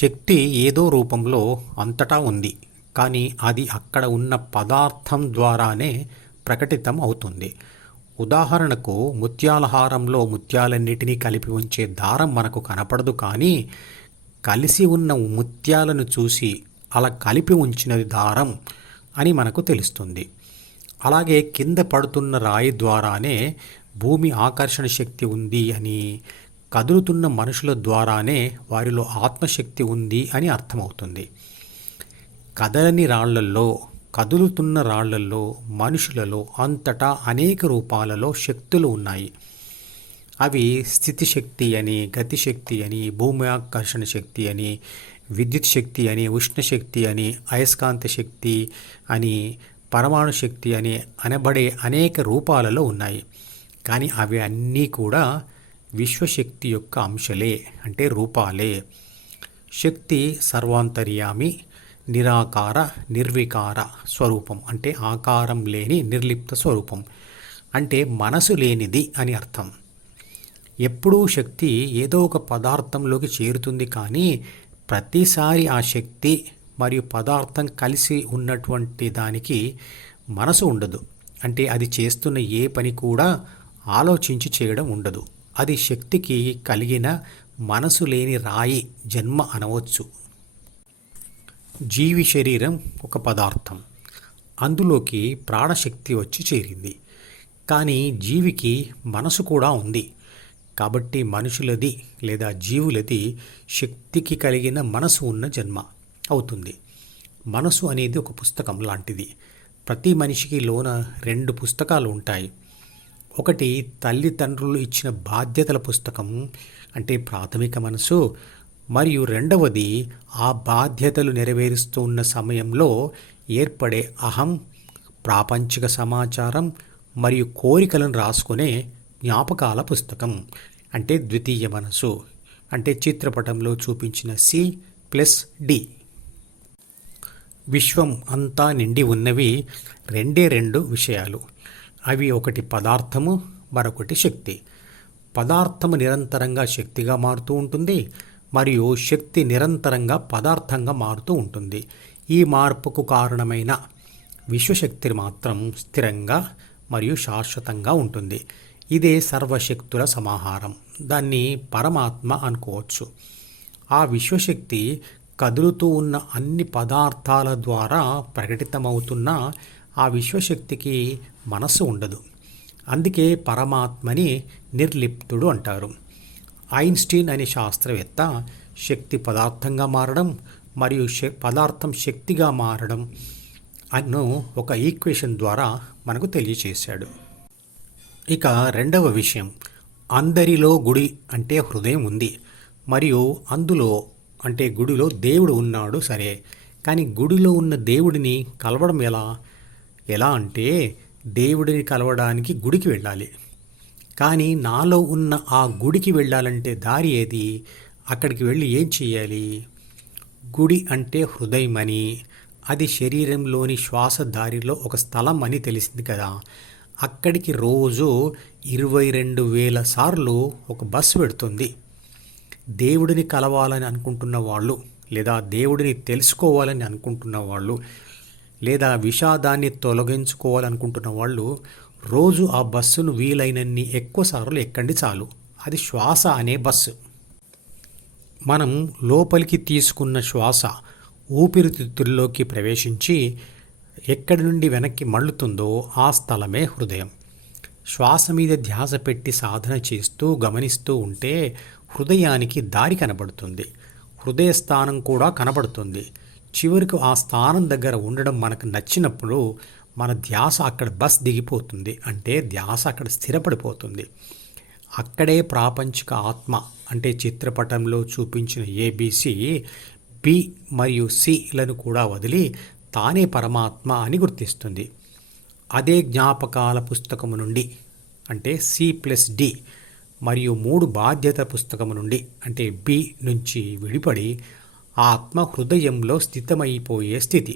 శక్తి ఏదో రూపంలో అంతటా ఉంది కానీ అది అక్కడ ఉన్న పదార్థం ద్వారానే ప్రకటితం అవుతుంది. ఉదాహరణకు ముత్యాల హారంలో ముత్యాలన్నిటినీ కలిపి ఉంచే దారం మనకు కనపడదు కానీ కలిసి ఉన్న ముత్యాలను చూసి అలా కలిపి ఉంచినది దారం అని మనకు తెలుస్తుంది. అలాగే కింద పడుతున్న రాయి ద్వారానే భూమి ఆకర్షణ శక్తి ఉంది అని కదులుతున్న మనుషుల ద్వారానే వారిలో ఆత్మశక్తి ఉంది అని అర్థమవుతుంది. కదలని రాళ్ళల్లో కదులుతున్న రాళ్ళల్లో మనుషులలో అంతటా అనేక రూపాలలో శక్తులు ఉన్నాయి. అవి స్థితిశక్తి అని గతిశక్తి అని భూమి ఆకర్షణ శక్తి అని విద్యుత్ శక్తి అని ఉష్ణశక్తి అని అయస్కాంత శక్తి అని పరమాణు శక్తి అని అనబడే అనేక రూపాలలో ఉన్నాయి. కానీ అవి అన్నీ కూడా విశ్వశక్తి యొక్క అంశలే అంటే రూపాలే. శక్తి సర్వాంతర్యామి నిరాకార నిర్వికార స్వరూపం అంటే ఆకారం లేని నిర్లిప్త స్వరూపం అంటే మనసు లేనిది అని అర్థం. ఎప్పుడూ శక్తి ఏదో ఒక పదార్థంలోకి చేరుతుంది కానీ ప్రతిసారి ఆ శక్తి మరియు పదార్థం కలిసి ఉన్నటువంటి దానికి మనసు ఉండదు. అంటే అది చేస్తున్న ఏ పని కూడా ఆలోచించి చేయడం ఉండదు. అది శక్తికి కలిగిన మనసు లేని రాయి జన్మ అనవచ్చు. జీవి శరీరం ఒక పదార్థం. అందులోకి ప్రాణశక్తి వచ్చి చేరింది. కానీ జీవికి మనసు కూడా ఉంది. కాబట్టి మనుషులది లేదా జీవులది శక్తికి కలిగిన మనసు ఉన్న జన్మ అవుతుంది. మనసు అనేది ఒక పుస్తకం లాంటిది. ప్రతి మనిషికి లోన రెండు పుస్తకాలు ఉంటాయి. ఒకటి తల్లిదండ్రులు ఇచ్చిన బాధ్యతల పుస్తకం అంటే ప్రాథమిక మనసు. మరియు రెండవది ఆ బాధ్యతలు నెరవేరుస్తూ ఉన్న సమయంలో ఏర్పడే అహం ప్రాపంచిక సమాచారం మరియు కోరికలను రాసుకునే జ్ఞాపకాల పుస్తకం అంటే ద్వితీయ మనసు అంటే చిత్రపటంలో చూపించిన సి ప్లస్ డి. విశ్వం అంతా నిండి ఉన్నవి రెండే రెండు విషయాలు. అవి ఒకటి పదార్థము మరొకటి శక్తి. పదార్థము నిరంతరంగా శక్తిగా మారుతూ ఉంటుంది మరియు శక్తి నిరంతరంగా పదార్థంగా మారుతూ ఉంటుంది. ఈ మార్పుకు కారణమైన విశ్వశక్తి మాత్రం స్థిరంగా మరియు శాశ్వతంగా ఉంటుంది. ఇదే సర్వశక్తుల సమాహారం. దాన్ని పరమాత్మ అనుకోవచ్చు. ఆ విశ్వశక్తి కదులుతూ ఉన్న అన్ని పదార్థాల ద్వారా ప్రకటితమవుతున్న ఆ విశ్వశక్తికి మనస్సు ఉండదు. అందుకే పరమాత్మని నిర్లిప్తుడు అంటారు. ఐన్స్టీన్ అనే శాస్త్రవేత్త శక్తి పదార్థంగా మారడం మరియు పదార్థం శక్తిగా మారడం అను ఒక ఈక్వేషన్ ద్వారా మనకు తెలియచేశాడు. ఇక రెండవ విషయం. అందరిలో గుడి అంటే హృదయం ఉంది. మరియు అందులో అంటే గుడిలో దేవుడు ఉన్నాడు సరే. కానీ గుడిలో ఉన్న దేవుడిని కలవడం ఎలా? ఎలా అంటే దేవుడిని కలవడానికి గుడికి వెళ్ళాలి. కానీ నాలో ఉన్న ఆ గుడికి వెళ్ళాలంటే దారి ఏది? అక్కడికి వెళ్ళి ఏం చేయాలి? గుడి అంటే హృదయం అని. అది శరీరంలోని శ్వాస దారిలో ఒక స్థలం అని తెలిసింది కదా. అక్కడికి రోజు ఇరవై రెండు వేల సార్లు ఒక బస్సు పెడుతుంది దేవుడిని కలవాలని అనుకుంటున్న వాళ్ళు లేదా దేవుడిని తెలుసుకోవాలని అనుకుంటున్న వాళ్ళు లేదా విషాదాన్ని తొలగించుకోవాలనుకుంటున్న వాళ్ళు రోజు ఆ బస్సును వీలైనన్ని ఎక్కువసార్లు ఎక్కండి చాలు. అది శ్వాస అనే బస్సు. మనం లోపలికి తీసుకున్న శ్వాస ఊపిరితిత్తుల్లోకి ప్రవేశించి ఎక్కడి నుండి వెనక్కి మళ్ళుతుందో ఆ స్థలమే హృదయం. శ్వాస మీద ధ్యాస పెట్టి సాధన చేస్తూ గమనిస్తూ ఉంటే హృదయానికి దారి కనబడుతుంది. హృదయ స్థానం కూడా కనబడుతుంది. చివరికి ఆ స్థానం దగ్గర ఉండడం మనకు నచ్చినప్పుడు మన ధ్యాస అక్కడ బస్ దిగిపోతుంది. అంటే ధ్యాస అక్కడ స్థిరపడిపోతుంది. అక్కడే ప్రాపంచిక ఆత్మ అంటే చిత్రపటంలో చూపించిన ఏబిసి బి మరియు సిలను కూడా వదిలి తానే పరమాత్మ అని గుర్తిస్తుంది. అదే జ్ఞాపకాల పుస్తకము నుండి అంటే సి ప్లస్ డి మరియు మూడు బాధ్యత పుస్తకము నుండి అంటే బి నుంచి విడిపడి ఆత్మ హృదయంలో స్థితమైపోయే స్థితి.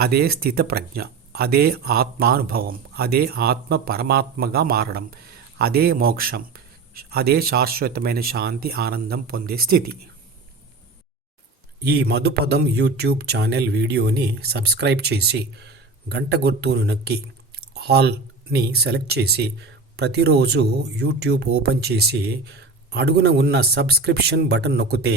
అదే స్థిత ప్రజ్ఞ అదే ఆత్మానుభవం అదే ఆత్మ పరమాత్మగా మారడం అదే మోక్షం అదే శాశ్వతమైన శాంతి ఆనందం పొందే స్థితి. ఈ మధుపదం యూట్యూబ్ ఛానల్ వీడియోని సబ్స్క్రైబ్ చేసి గంట గుర్తును నొక్కి ఆల్ని సెలెక్ట్ చేసి ప్రతిరోజు యూట్యూబ్ ఓపెన్ చేసి అడుగున ఉన్న సబ్స్క్రిప్షన్ బటన్ నొక్కితే